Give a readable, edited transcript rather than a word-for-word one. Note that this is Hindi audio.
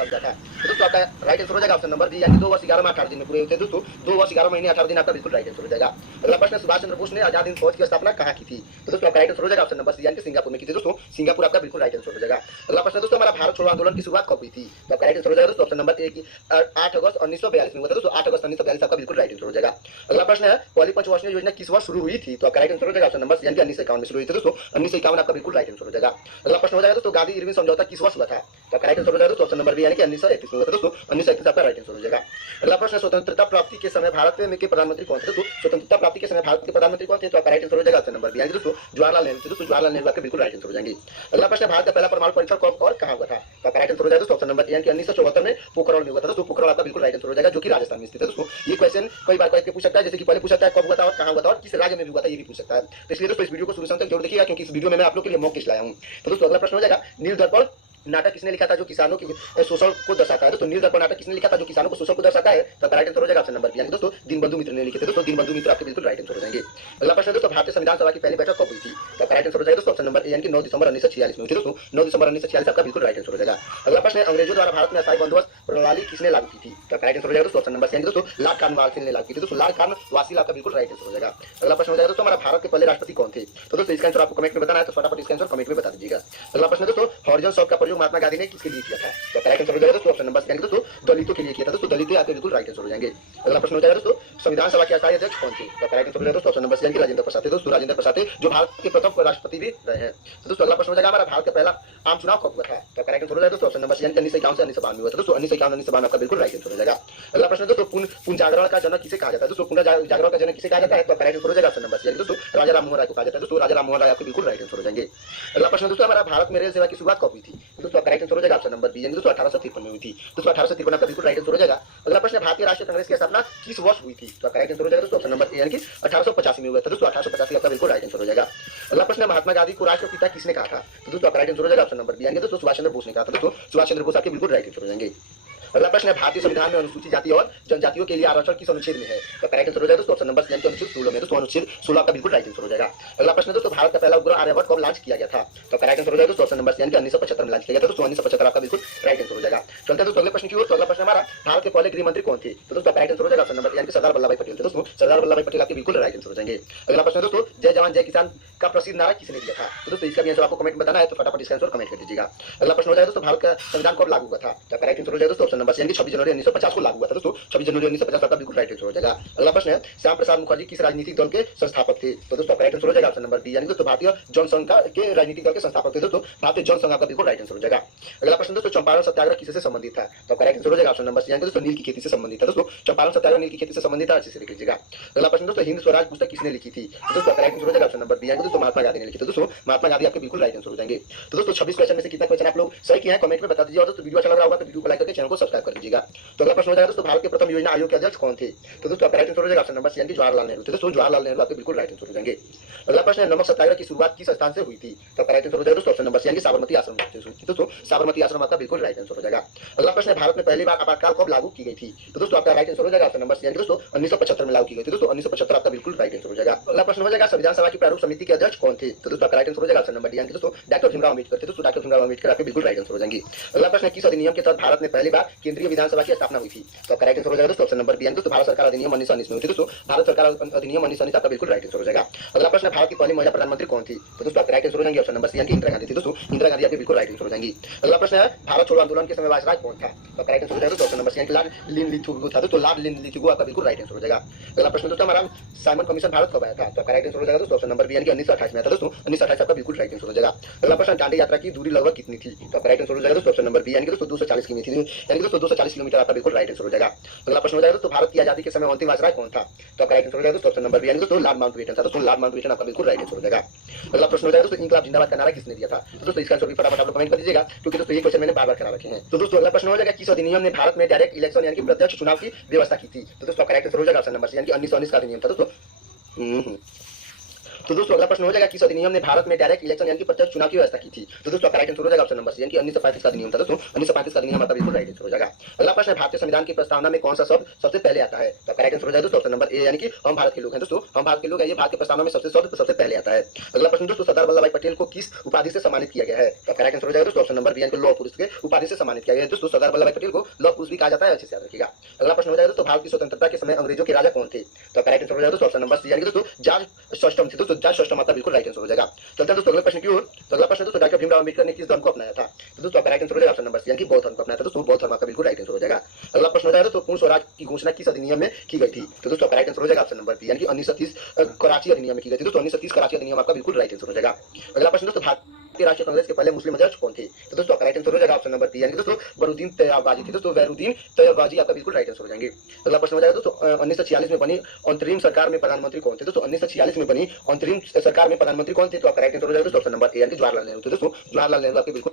किया गया था। तो दोस्तों आपका राइट आंसर हो जाएगा ऑप्शन नंबर बी, यानी 2 वर्ष 11 माह 18 दिन में पूरे होते हैं दोस्तों। 2 वर्ष 11 महीने 18 दिन आपका बिल्कुल राइट आंसर हो जाएगा। अगला प्रश्न, सुभाष चंद्र बोस ने आजाद हिंद फौज की स्थापना कहाँ की थी? तो दोस्तों आपका राइट आंसर हो जाएगा ऑप्शन नंबर सी, यानी सिंगापुर में की थी दोस्तों। सिंगापुर आपका बिल्कुल राइट आंसर हो जाएगा। अगला प्रश्न दोस्तों, हमारा भारत छोड़ो आंदोलन की शुरुआत कब हुई थी? तो आपका राइट आंसर हो जाएगा दोस्तों ऑप्शन नंबर ए की 8 अगस्त 1942 में हुआ था दोस्तों। 8 अगस्त 1942 आपका बिल्कुल राइट आंसर हो जाएगा। अगला प्रश्न है, पहली पंचवार्षिक योजना किस वर्ष शुरू हुई थी? तो आपका राइट आंसर हो जाएगा ऑप्शन नंबर सी, यानी 1951 में शुरू हुई थी दोस्तों। 1951 आपका बिल्कुल राइट आंसर हो जाएगा। अगला प्रश्न हो जाएगा दोस्तों, गांधी इरविन समझौता किस वर्ष हुआ था? तो आपका राइट आंसर हो जाएगा दोस्तों ऑप्शन नंबर बी, यानी कि 1931 में हुआ था दोस्तों। 1931 आपका राइट आंसर हो जाएगा। अगला प्रश्न, स्वतंत्रता प्राप्ति के समय भारत के प्रधानमंत्री कौन थे? दोस्तों स्वतंत्रता प्राप्ति के समय भारत के प्रधानमंत्री कौन थे? तो आपका राइट आंसर हो जाएगा ऑप्शन नंबर बी, यानी दोस्तों जवाहरलाल नेहरू थे दोस्तों। जवाहरलाल नेहरू आपके बिल्कुल राइट आंसर हो जाएंगे। अगला प्रश्न, भारत का पहला परमाणु परीक्षण कब और कहां हुआ था? तो आपका राइट आंसर हो जाएगा दोस्तों ऑप्शन नंबर ए, यानी कि 1974 में पोखरण में हुआ था दोस्तों। पोखरण आपका बिल्कुल राइट आंसर हो जाएगा, जो कि राजस्थान में स्थित है दोस्तों। ये क्वेश्चन कई बार पूछ सकता है, जैसे कि पहले पूछ सकता है कब हुआ था और कहां हुआ था और किस राज्य में भी हुआ था, ये भी पूछ सकता है। तो इसलिए दोस्तों इस वीडियो को शुरू तक जरूर देखिएगा, क्योंकि इस वीडियो में मैं आप लोग के लिए मॉक टेस्ट लाया हूं। तो दोस्तों अगला प्रश्न हो जाएगा, नील दर्पण नाटक किसने लिखा था जो किसानों के शोषण को दर्शाता है? तो नील दर्पण नाटक किसने लिखा था जो किसानों को शोषण को दर्शाता है? तो राइट आंसर हो जाएगा ऑप्शन नंबर बी, यानी दोस्तों दीनबंधु मित्र ने लिखे थे दोस्तों। दीनबंधु मित्र आपके बिल्कुल राइट आंसर हो जाएंगे। अगला प्रश्न दोस्तों, भारतीय संविधान सभा की पहली बैठक कब हुई थी? तो राइट आंसर हो जाएगा दोस्तों ऑप्शन नंबर ए, यानी कि 9 दिसंबर 1946 में हुई थी दोस्तों। 9 दिसंबर 1946 आपका बिल्कुल राइट आंसर हो जाएगा। अगला प्रश्न है, अंग्रेजों द्वारा भारत में अस्थायी बंदोबस्त प्रणाली किसने लागू की थी? तो राइट आंसर हो जाएगा दोस्तों ऑप्शन नंबर सी, यानी दोस्तों लॉर्ड कॉर्नवालिस ने लागू की थी दोस्तों। लॉर्ड कॉर्नवालिस आपका बिल्कुल राइट आंसर हो जाएगा। अगला प्रश्न हो जाएगा दोस्तों, हमारा भारत के पहले राष्ट्रपति कौन थे? तो दोस्तों इसका आंसर आपको कमेंट में बताना है, तो फटाफट इसका आंसर कमेंट में बता दीजिएगा। अगला प्रश्न दोस्तों, हॉरिजॉन शब्द का प्रयोग महात्मा गांधी ने किसके लिए किया था? तो राइट आंसर हो जाएगा दोस्तों ऑप्शन नंबर सी, यानी दोस्तों दलितों के लिए किया था दोस्तों। दलित आपके बिल्कुल राइट आंसर हो जाएंगे। अगला प्रश्न हो जाएगा दोस्तों, संविधान सभा के अस्थायी अध्यक्ष कौन थे? तो राइट आंसर हो जाएगा दोस्तों ऑप्शन नंबर सी, यानी कि राजेंद्र प्रसाद थे दोस्तों। राजेंद्र प्रसाद थे जो भारत के प्रथम राष्ट्रपति भी रहे हैं। तो दोस्तों अगला प्रश्न हो जाएगा, हमारा भारत का पहला आम चुनाव कब हुआ था? तो राइट आंसर हो जाएगा दोस्तों ऑप्शन नंबर सी, यानी कि 1951 से 1992 हुआ था दोस्तों। 1951 1992 आपका बिल्कुल राइट आंसर हो जाएगा। अगला प्रश्न दोस्तों, पुनर्जागरण का जनक किसे कहा जाता है? दोस्तों पुनर्जागरण का जनक किसे कहा जाता है? तो राइट आंसर हो जाएगा ऑप्शन नंबर सी, यानी दोस्तों राजा राम मोहन राय को कहा जाता है दोस्तों। राजा राम मोहन राय आपके बिल्कुल राइट आंसर हो जाएंगे। अगला प्रश्न दोस्तों, हमारा भारत में रेल सेवा की शुरुआत कब हुई थी? दोस्तों राइट आंसर हो जाएगा ऑप्शन नंबर बी, यानी दोस्तों 1853 में हुई थी दोस्तों। 1853 आपका बिल्कुल राइट आंसर हो जाएगा। अगला प्रश्न, भारतीय राष्ट्रीय कांग्रेस की स्थापना किस वर्ष हुई थी? तो राइट आंसर हो जाएगा दोस्तों ऑप्शन नंबर ए, यानी कि 1885 में हुआ था दोस्तों। 1885 आपका बिल्कुल राइट आंसर हो जाएगा। अगला प्रश्न, महात्मा गांधी को राष्ट्रपिता किसने कहा था? तो दोस्तों राइट आंसर हो जाएगा ऑप्शन नंबर बी, यानी दोस्तों सुभाष चंद्र बोस ने कहा था दोस्तों। सुभाष चंद्र बोस आपके बिल्कुल राइट आंसर हो जाएंगे। अगला प्रश्न है, भारतीय संविधान में अनुसूचित जाति और जनजातियों के लिए आरक्षण किस अनुच्छेद में है? तो राइट आंसर हो जाएगा दोस्तों ऑप्शन नंबर सी, यानी कि अनुच्छेद 16 में दोस्तों। अनुच्छेद 16 का बिल्कुल राइट आंसर हो जाएगा। अगला प्रश्न दोस्तों, भारत का पहला उपग्रह आर्यभट्ट कब लॉन्च किया गया था? तो राइट आंसर हो जाएगा दोस्तों ऑप्शन नंबर सी, यानी कि 1975 में लॉन्च किया गया था दोस्तों। 1975 आपका बिल्कुल राइट आंसर हो जाएगा। चलते हैं दोस्तों अगले प्रश्न की ओर। तो अगला प्रश्न हमारा, भारत के पहले गृह मंत्री कौन थे? तो दोस्तों राइट आंसर हो जाएगा ऑप्शन नंबर, यानी कि सरदार वल्लभ भाई पटेल थे दोस्तों। सरदार वल्लभ भाई पटेल आपके बिल्कुल राइट आंसर हो जाएंगे। अगला प्रश्न दोस्तों, जय जवान जय किसान का प्रसिद्ध नारा किसने दिया था? तो दोस्तों इसका भी आंसर आपको कमेंट में बताना है, तो फटाफट इसका आंसर कमेंट कर दीजिएगा। अगला प्रश्न हो जाएगा दोस्तों, भारत का संविधान कब लागू हुआ था? तो राइट आंसर हो जाएगा दोस्तों ऑप्शन नंबर सी, यानी कि 26 जनवरी 1950 को लागू हुआ था दोस्तों। 26 जनवरी 1950 का बिल्कुल राइट आंसर हो जाएगा। अगला प्रश्न है, श्याम प्रसाद मुखर्जी किस राजनीतिक दल के संस्थापक थे? तो दोस्तों राइट आंसर हो जाएगा ऑप्शन नंबर बी, यानी दोस्तों भारतीय जनसंघ के राजनीतिक दल के संस्थापक थे दोस्तों। भारतीय जनसंघ का बिल्कुल राइट आंसर हो जाएगा। अगला प्रश्न दोस्तों, चंपारण सत्याग्रह किससे संबंधित था? तो राइट आंसर हो जाएगा ऑप्शन नंबर सी, यानी दोस्तों नील की खेती से संबंधित था दोस्तों। चंपारण सत्याग्रह नील की खेती से संबंधित था, अच्छे से लिख लीजिएगा। अगला प्रश्न दोस्तों, हिंद स्वराज पुस्तक किसने लिखी थी? तो दोस्तों राइट आंसर हो जाएगा ऑप्शन नंबर बी, यानी दोस्तों महात्मा गांधी ने लिखी थी दोस्तों। महात्मा गांधी आपके बिल्कुल राइट आंसर हो जाएंगे। तो दोस्तों 26 क्वेश्चन में से कितना क्वेश्चन आप लोग सही किए हैं कमेंट में बता दीजिए। और दोस्तों वीडियो अच्छा लग रहा होगा तो वीडियो को लाइक करके चैनल को सब्सक्राइब कर दीजिएगा। तो अगला प्रश्न हो जाएगा दोस्तों, भारत के प्रथम योजना आयोग के अध्यक्ष कौन थे? तो दोस्तों राइट आंसर हो जाएगा ऑप्शन नंबर सी, यानी कि जवाहरलाल नेहरू थे दोस्तों। जवाहरलाल नेहरू आपके बिल्कुल राइट आंसर हो जाएंगे। अगला प्रश्न है, नमक सत्याग्रह की शुरुआत किस स्थान से हुई थी? तो राइट आंसर हो जाएगा दोस्तों ऑप्शन नंबर सी, यानी कि साबरमती आश्रम से हुई थी दोस्तों। साबरमती आश्रम आपका बिल्कुल राइट आंसर हो जाएगा। अगला प्रश्न है, भारत में पहली बार आपातकाल कब लागू की गई थी? तो दोस्तों आपका राइट आंसर हो जाएगा ऑप्शन नंबर सी, यानी कि दोस्तों 1975 में लागू की गई थी दोस्तों। 1975 आपका बिल्कुल राइट आंसर हो जाएगा। अगला प्रश्न हो जाएगा, संविधान सभा की प्रारूप समिति के अध्यक्ष कौन थे? तो दोस्तों आपका राइट आंसर हो जाएगा ऑप्शन नंबर डी, यानी कि दोस्तों डॉक्टर भीमराव अम्बेडकर थे दोस्तों। डॉक्टर भीमराव अम्बेडकर आपके बिल्कुल राइट आंसर हो जाएंगे। अगला प्रश्न है, किस अधिनियम के तहत भारत में पहली बार केंद्रीय विधानसभा की स्थापना हुई थी? तो आपका राइट आंसर हो जाएगा दोस्तों ऑप्शन नंबर बी, यानी दोस्तों भारत सरकार अधिनियम 1919 में हुई थी दोस्तों। भारत सरकार अधिनियम 1919 आपका बिल्कुल राइट आंसर हो जाएगा। अगला प्रश्न है, भारत की पहली महिला प्रधानमंत्री कौन थी? तो दोस्तों आपका राइट आंसर हो जाएंगे ऑप्शन नंबर सी, यानी कि इंदिरा गांधी थी दोस्तों। इंदिरा गांधी आपके बिल्कुल राइट आंसर हो जाएंगी। अगला प्रश्न है, भारत छोड़ो आंदोलन के समय वायसराय कौन था? तो राइट आंसर हो जाएगा ऑप्शन नंबर सी, यानी कि लॉर्ड लिनलिथगो था दोस्तों। लॉर्ड लिनलिथगो आपका बिल्कुल राइट आंसर हो जाएगा। अगला प्रश्न दोस्तों, हमारा साइमन कमीशन भारत कब आया था? तो राइट आंसर हो जाएगा दोस्तों ऑप्शन नंबर बी, यानी कि 1928 में आया था दोस्तों। 1928 आपका बिल्कुल राइट आंसर हो जाएगा। अगला प्रश्न, दांडी यात्रा की दूरी लगभग कितनी थी? तो राइट आंसर हो जाएगा दोस्तों ऑप्शन नंबर बी, यानी कि दोस्तों 240 किमी थी, यानी कि दोस्तों 240 किलोमीटर आपका बिल्कुल राइट आंसर हो जाएगा। अगला प्रश्न हो जाएगा दोस्तों, भारत की आजादी के समय अंतिम वायसराय कौन था? तो राइट आंसर हो जाएगा दोस्तों ऑप्शन नंबर बी, यानी दोस्तों लॉर्ड माउंटबेटन था दोस्तों। लॉर्ड माउंटबेटन आपका बिल्कुल राइट आंसर हो जाएगा। अगला प्रश्न हो जाएगा दोस्तों, इंकलाब जिंदाबाद का नारा किसने दिया था? तो दोस्तों इसका आंसर भी फटाफट आप लोग कमेंट कर दीजिएगा, क्योंकि दोस्तों ये क्वेश्चन मैंने बार-बार करा रखे हैं। तो दोस्तों अगला प्रश्न हो जाएगा, किस अधिनियम ने भारत में डायरेक्ट इलेक्शन यानी कि प्रत्यक्ष चुनाव की व्यवस्था की थी? तो दोस्तों करेक्ट आंसर हो जाएगा ऑप्शन नंबर सी, यानी कि 1919 का अधिनियम था दोस्तों। तो दोस्तों अगला प्रश्न हो जाएगा किस अधिनियम ने भारत में डायरेक्ट इलेक्शन यानी कि प्रत्यक्ष चुनाव की व्यवस्था की थी। तो दोस्तों आपका राइट आंसर हो जाएगा ऑप्शन नंबर सी यानी कि 1935 का अधिनियम था। दोस्तों 1935 का अधिनियम आपका बिल्कुल राइट आंसर हो जाएगा। अगला प्रश्न है भारतीय संविधान की प्रस्तावना में कौन सा शब्द सबसे पहले आता है। तो आपका राइट आंसर हो जाएगा दोस्तों ऑप्शन नंबर ए यानी कि हम भारत के लोग हैं। दोस्तों हम भारत के लोग हैं, ये भारत की प्रस्तावना में सबसे पहले आता है। अगला प्रश्न दोस्तों सरदार वल्लभ भाई पटेल को किस उपाधि से सम्मानित किया गया है। तो आपका राइट आंसर हो जाएगा दोस्तों ऑप्शन नंबर बी यानी कि लौह पुरुष के उपाधि से सम्मानित किया गया है। दोस्तों सरदार वल्लभ भाई पटेल को लौह पुरुष भी कहा जाता है, अच्छे से याद रखिएगा। अगला प्रश्न हो जाएगा दोस्तों भारत की स्वतंत्रता के समय अंग्रेजों के राजा कौन थे। तो आपका राइट आंसर हो जाएगा दोस्तों ऑप्शन नंबर सी यानी कि दोस्तों जॉर्ज सॉस्टम थे। दोस्तों जॉर्ज सॉस्टम आपका बिल्कुल राइट आंसर हो जाएगा। चलते हैं दोस्तों अगले प्रश्न की ओर। तो अगला प्रश्न दोस्तों डॉक्टर भीमराव अम्बेडकर ने किस धर्म को अपनाया था। तो दोस्तों आपका राइट आंसर हो जाएगा ऑप्शन नंबर सी यानी कि बौद्ध धर्म को अपनाया था। दोस्तों बौद्ध धर्म का बिल्कुल राइट आंसर हो जाएगा। अगला प्रश्न हो जाएगा दोस्तों पूर्ण स्वराज की घोषणा किस अधिनियम में की गई थी। तो दोस्तों आपका राइट आंसर हो जाएगा ऑप्शन नंबर बी यानी कि 1930 कराची अधिनियम में की गई थी। दोस्तों 1930 कराची अधिनियम आपका बिल्कुल राइट आंसर हो जाएगा। अगला प्रश्न दोस्तों भारतीय राष्ट्रीय कांग्रेस के पहले मुस्लिम अध्यक्ष कौन थे। तो दोस्तों आपका राइट आंसर हो जाएगा ऑप्शन नंबर बी यानी कि दोस्तों बरूद्दीन तैयबाजी थे। दोस्तों बरूद्दीन तैयबाजी आपका बिल्कुल राइट आंसर हो जाएंगे। अगला प्रश्न हो जाएगा दोस्तों 1946 में बनी अंतरिम सरकार में प्रधानमंत्री कौन थे। दोस्तों 1946 में बनी अंतरिम सरकार में प्रधानमंत्री कौन थे। तो आपका राइट आंसर हो जाएगा दोस्तों ऑप्शन नंबर ए यानी कि जवाहरलाल नेहरू थे। दोस्तों जवाहरलाल नेहरू आपके बिल्कुल